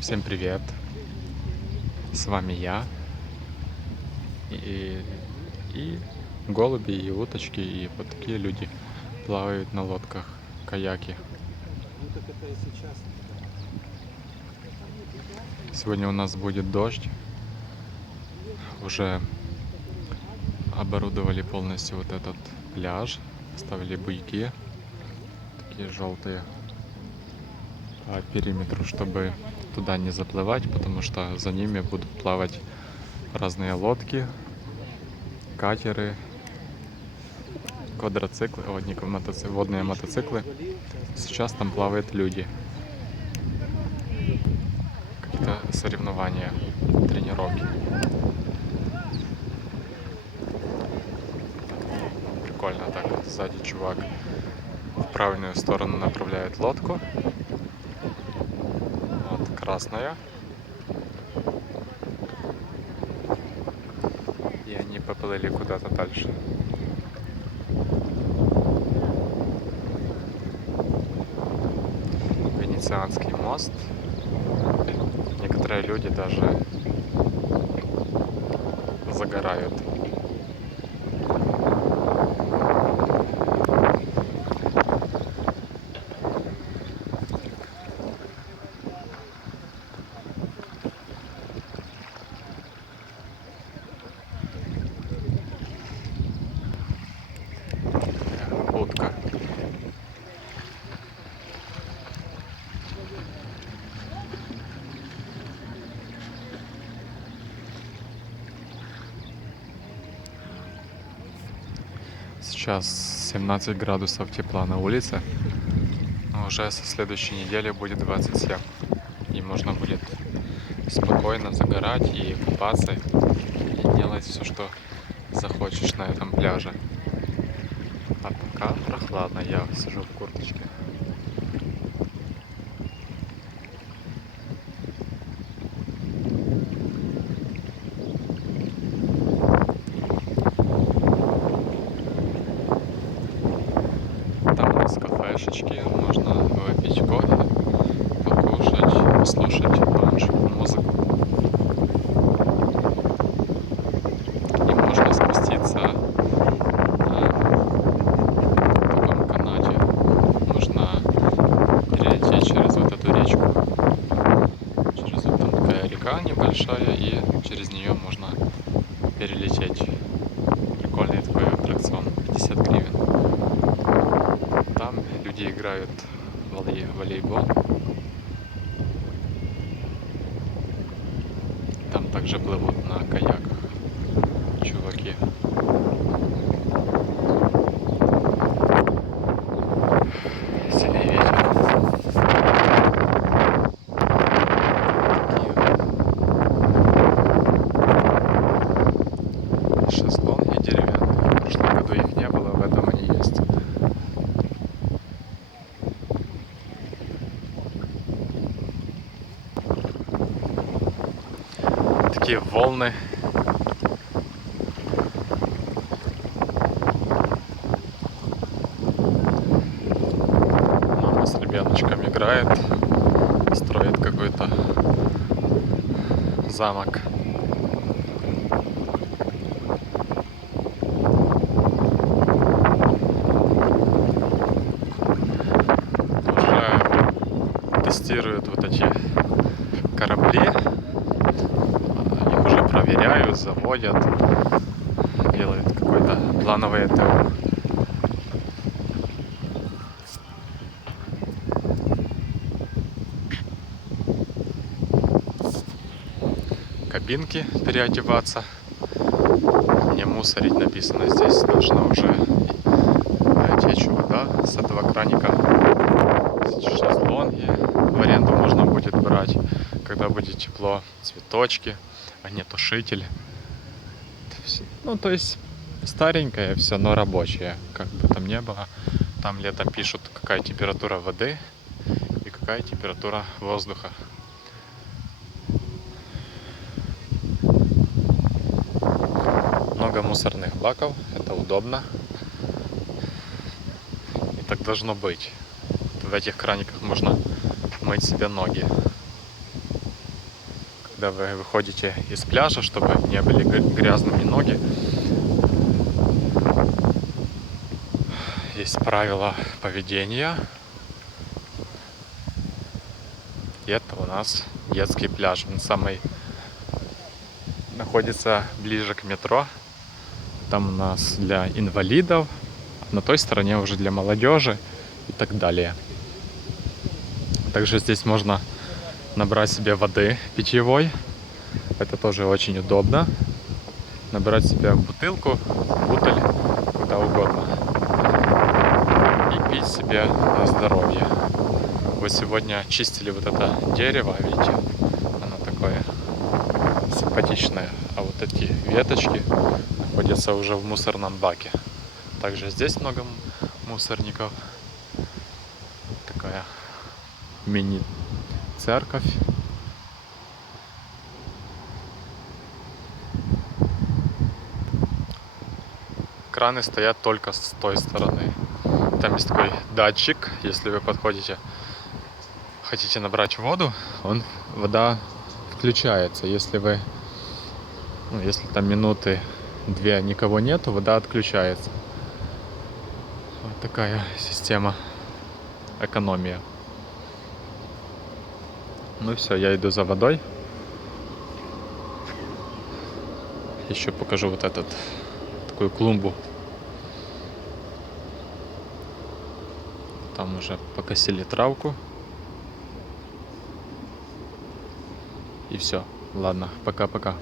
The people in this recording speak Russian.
Всем привет! С вами я. И, и голуби, и уточки, и вот такие люди плавают на лодках, каяки. Сегодня у нас будет дождь. Уже оборудовали полностью вот этот пляж. Ставили буйки. Такие желтые. Периметру, чтобы туда не заплывать, потому что за ними будут плавать разные лодки, катеры, квадроциклы, водные мотоциклы. Сейчас там плавают люди. Какие-то соревнования, тренировки. Прикольно так. Сзади чувак в правильную сторону направляет лодку. Красная. И они поплыли куда-то дальше. Венецианский мост. Некоторые люди даже загорают. Сейчас 17 градусов тепла на улице. Но уже со следующей недели будет 27. И можно будет спокойно загорать и купаться. И делать все, что захочешь на этом пляже. А пока прохладно, я сижу в курточке. Там у нас кафешечки, можно выпить кофе, покушать, послушать лаунж, музыку. И можно спуститься на таком канате. Нужно перелететь через вот эту речку. Через вот там такая река небольшая, и через нее можно перелететь. Прикольный такой аттракцион, 50 гривен. Люди играют волей- волейбол. Там также плывут на каяках чуваки. Сильный ветер. Такие шезлонги деревянные. В прошлом году их не было, в этом они есть. Такие волны. Мама с ребеночком играет, строит какой-то замок. Уже тестируют вот эти корабли. Их уже проверяют, заводят, делают какое-то плановое ТО. Кабинки переодеваться. Не мусорить написано здесь. Должна уже течь вода с этого краника. Шезлонги в аренду можно будет брать, когда будет тепло. Цветочки, огнетушитель. Всё- Ну, то есть старенькое все, но рабочее. Как бы там ни было. Там летом пишут, какая температура воды и какая температура воздуха. Много мусорных баков, это удобно. И так должно быть. В этих краниках можно мыть себе ноги. Когда вы выходите из пляжа, чтобы не были гр- грязными ноги. Есть правила поведения. И это у нас детский пляж. Он самый находится ближе к метро. Там у нас для инвалидов, на той стороне уже для молодежи и так далее. Также здесь можно набрать себе воды питьевой. Это тоже очень удобно. Набрать себе бутылку, бутыль, куда угодно. И пить себе на здоровье. Вот сегодня чистили вот это дерево, видите, оно такое симпатичное. А вот эти веточки находятся уже в мусорном баке. Также здесь много мусорников. Такая мини-церковь. Краны стоят только с той стороны. Там есть такой датчик, если вы подходите, хотите набрать воду, он, вода включается. Если вы, ну, если там минуты две никого нету, вода отключается. Вот такая система экономия. Ну все, я иду за водой. Еще покажу вот этот такую клумбу. Там уже покосили травку. И все. Ладно, пока-пока.